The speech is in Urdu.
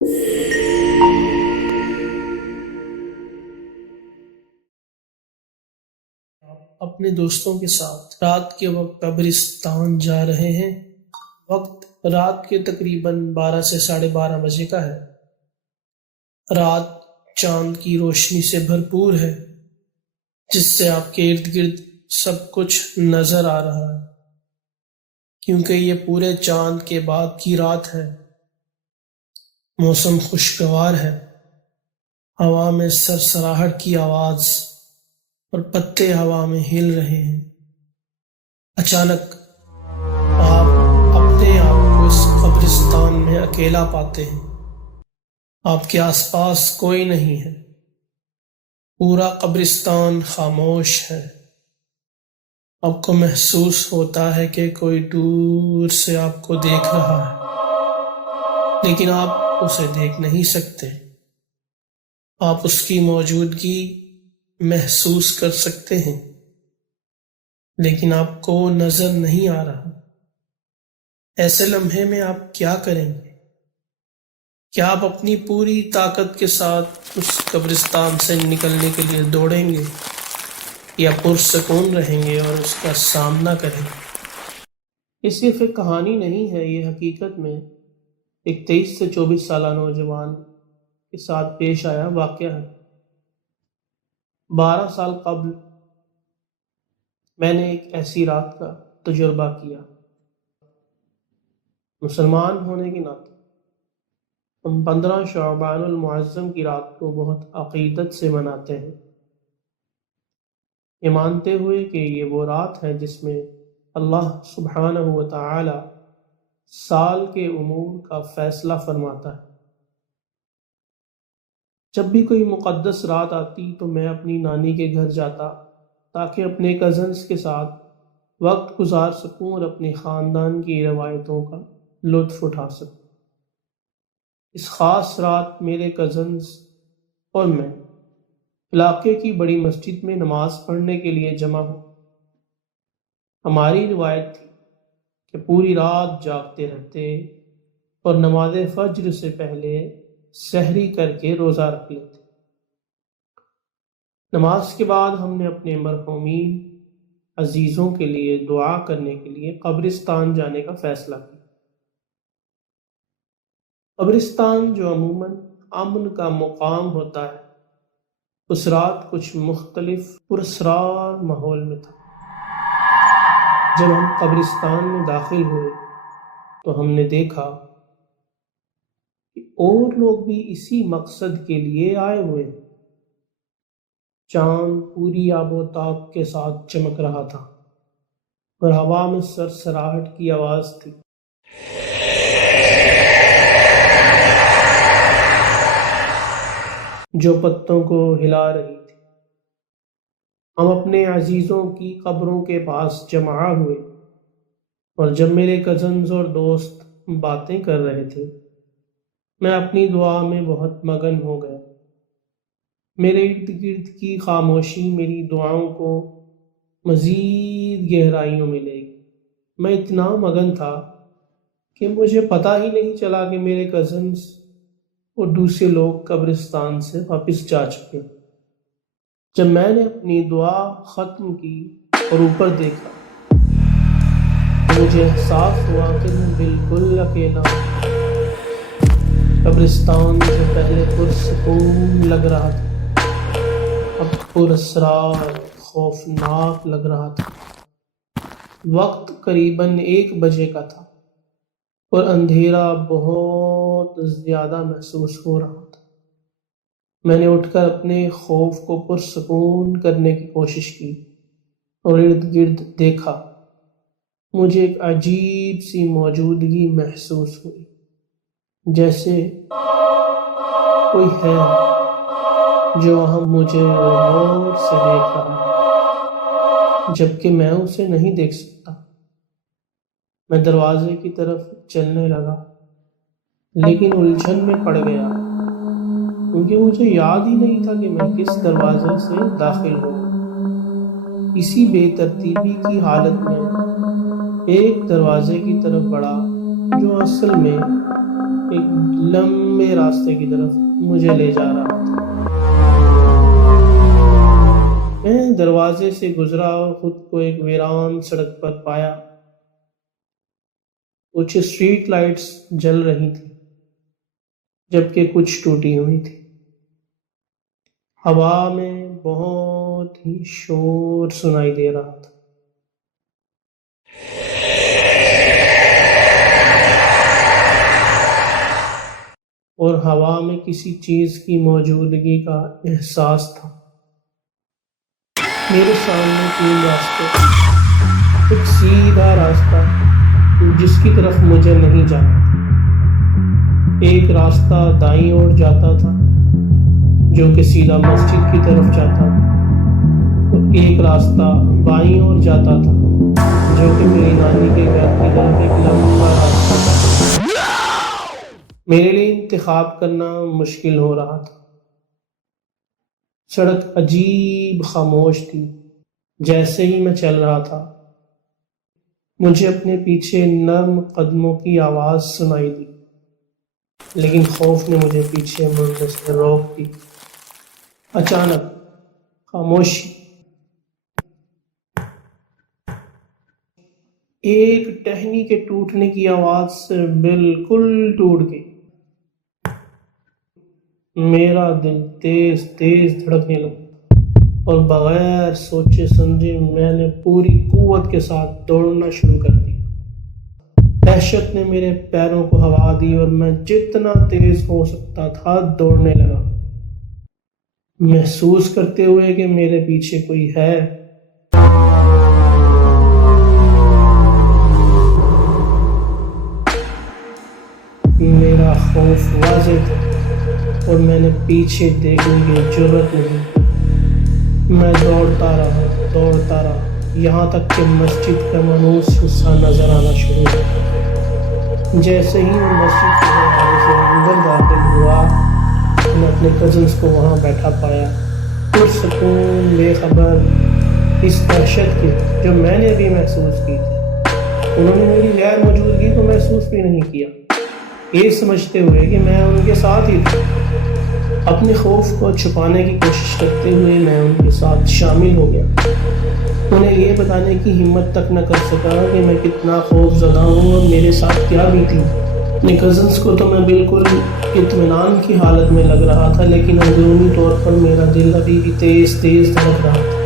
آپ اپنے دوستوں کے ساتھ رات کے وقت قبرستان جا رہے ہیں۔ وقت رات کے تقریباً 12 سے 12:30 بجے کا ہے۔ رات چاند کی روشنی سے بھرپور ہے، جس سے آپ کے ارد گرد سب کچھ نظر آ رہا ہے، کیونکہ یہ پورے چاند کے بعد کی رات ہے۔ موسم خوشگوار ہے، ہوا میں سرسراہٹ کی آواز اور پتے ہوا میں ہل رہے ہیں۔ اچانک آپ اپنے آپ کو اس قبرستان میں اکیلا پاتے ہیں۔ آپ کے آس پاس کوئی نہیں ہے، پورا قبرستان خاموش ہے۔ آپ کو محسوس ہوتا ہے کہ کوئی دور سے آپ کو دیکھ رہا ہے، لیکن آپ اسے دیکھ نہیں سکتے۔ آپ اس کی موجودگی محسوس کر سکتے ہیں، لیکن آپ کو نظر نہیں آ رہا۔ ایسے لمحے میں آپ کیا کریں گے؟ کیا آپ اپنی پوری طاقت کے ساتھ اس قبرستان سے نکلنے کے لیے دوڑیں گے، یا پرسکون رہیں گے اور اس کا سامنا کریں گے؟ یہ صرف ایک کہانی نہیں ہے، یہ حقیقت میں ایک 23 سے 24 سالہ نوجوان کے ساتھ پیش آیا واقعہ ہے۔ 12 سال قبل میں نے ایک ایسی رات کا تجربہ کیا۔ مسلمان ہونے کے ناطے ہم 15 شعبان المعظم کی رات کو بہت عقیدت سے مناتے ہیں، یہ مانتے ہوئے کہ یہ وہ رات ہے جس میں اللہ سبحانہ و تعالی سال کے امور کا فیصلہ فرماتا ہے۔ جب بھی کوئی مقدس رات آتی تو میں اپنی نانی کے گھر جاتا تاکہ اپنے کزنز کے ساتھ وقت گزار سکوں اور اپنے خاندان کی روایتوں کا لطف اٹھا سکوں۔ اس خاص رات میرے کزنز اور میں علاقے کی بڑی مسجد میں نماز پڑھنے کے لیے جمع ہو۔ ہماری روایت تھی کہ پوری رات جاگتے رہتے اور نماز فجر سے پہلے سحری کر کے روزہ رکھ لیتے۔ نماز کے بعد ہم نے اپنے مرحومین عزیزوں کے لیے دعا کرنے کے لیے قبرستان جانے کا فیصلہ کیا۔ قبرستان جو عموماً امن کا مقام ہوتا ہے، اس رات کچھ مختلف پراسرار ماحول میں تھا۔ جب ہم قبرستان میں داخل ہوئے تو ہم نے دیکھا کہ اور لوگ بھی اسی مقصد کے لیے آئے ہوئے ہیں۔ چاند پوری آب و تاب کے ساتھ چمک رہا تھا اور ہوا میں سرسراہٹ کی آواز تھی۔ جو پتوں کو ہلا رہی تھی۔ ہم اپنے عزیزوں کی قبروں کے پاس جمع ہوئے، اور جب میرے کزنز اور دوست باتیں کر رہے تھے، میں اپنی دعا میں بہت مگن ہو گیا۔ میرے ارد گرد کی خاموشی میری دعاؤں کو مزید گہرائیوں میں لے گئی۔ میں اتنا مگن تھا کہ مجھے پتہ ہی نہیں چلا کہ میرے کزنز اور دوسرے لوگ قبرستان سے واپس جا چکے۔ جب میں نے اپنی دعا ختم کی اور اوپر دیکھا، مجھے احساس ہوا کہ میں بالکل اکیلا ہوں۔ قبرستان جو پہلے پرسکون لگ رہا تھا، اب پراسرار خوفناک لگ رہا تھا۔ وقت قریباً 1 بجے کا تھا اور اندھیرا بہت زیادہ محسوس ہو رہا تھا۔ میں نے اٹھ کر اپنے خوف کو پرسکون کرنے کی کوشش کی اور ارد گرد دیکھا۔ مجھے ایک عجیب سی موجودگی محسوس ہوئی، جیسے کوئی ہے جو وہاں مجھے غور سے دیکھ رہا ہے، جبکہ میں اسے نہیں دیکھ سکتا۔ میں دروازے کی طرف چلنے لگا، لیکن الجھن میں پڑ گیا، کیونکہ مجھے یاد ہی نہیں تھا کہ میں کس دروازے سے داخل ہوں۔ اسی بے ترتیبی کی حالت میں ایک دروازے کی طرف بڑھا جو اصل میں ایک لمبے لمبے راستے کی طرف مجھے لے جا رہا تھا۔ میں دروازے سے گزرا اور خود کو ایک ویران سڑک پر پایا۔ کچھ اسٹریٹ لائٹس جل رہی تھی جبکہ کچھ ٹوٹی ہوئی تھی۔ ہوا میں بہت ہی شور سنائی دے رہا تھا۔ اور ہوا میں کسی چیز کی موجودگی کا احساس تھا۔ میرے سامنے 3 راستے، ایک سیدھا راستہ جس کی طرف مجھے نہیں جانا تھا، ایک راستہ دائیں اور جاتا تھا جو کہ سیدھا مسجد کی طرف جاتا تھا، اور ایک راستہ بائیں اور جاتا تھا جو کہ میری نانی کے گھر کی طرف ایک لمبا راستہ تھا۔ میرے لیے انتخاب کرنا مشکل ہو رہا تھا۔ سڑک عجیب خاموش تھی۔ جیسے ہی میں چل رہا تھا مجھے اپنے پیچھے نرم قدموں کی آواز سنائی دی، لیکن خوف نے مجھے پیچھے مڑنے سے روک دی۔ اچانک خاموشی، ایک ٹہنی کے ٹوٹنے کی آواز سے بالکل ٹوٹ گئی۔ میرا دل تیز تیز دھڑکنے لگا اور بغیر سوچے سمجھے میں نے پوری قوت کے ساتھ دوڑنا شروع کر دیا۔ دہشت نے میرے پیروں کو ہوا دی اور میں جتنا تیز ہو سکتا تھا دوڑنے لگا، محسوس کرتے ہوئے کہ میرے پیچھے کوئی ہے۔ میرا خوف واضح تھا اور میں نے پیچھے دیکھنے کی جرات نہیں۔ میں دوڑتا رہا یہاں تک کہ مسجد کا منحوس حصہ نظر آنا شروع ہوا۔ جیسے ہی میں مسجد کے دروازے سے اندر داخل ہوا میں اپنے کزنس کو وہاں بیٹھا پایا، پرسکون، بے خبر اس دہشت کی جو میں نے ابھی محسوس کی تھی۔ انہوں نے میری غیر موجودگی کو محسوس بھی نہیں کیا، یہ سمجھتے ہوئے کہ میں ان کے ساتھ ہی تھا۔ اپنے خوف کو چھپانے کی کوشش کرتے ہوئے میں ان کے ساتھ شامل ہو گیا۔ انہیں یہ بتانے کی ہمت تک نہ کر سکا کہ میں کتنا خوف زدہ ہوں اور میرے ساتھ کیا بھی تھی۔ اپنے کزنس کو تو میں بالکل اطمینان کی حالت میں لگ رہا تھا، لیکن اندرونی طور پر میرا دل ابھی بھی تیز تیز دھڑک رہا تھا۔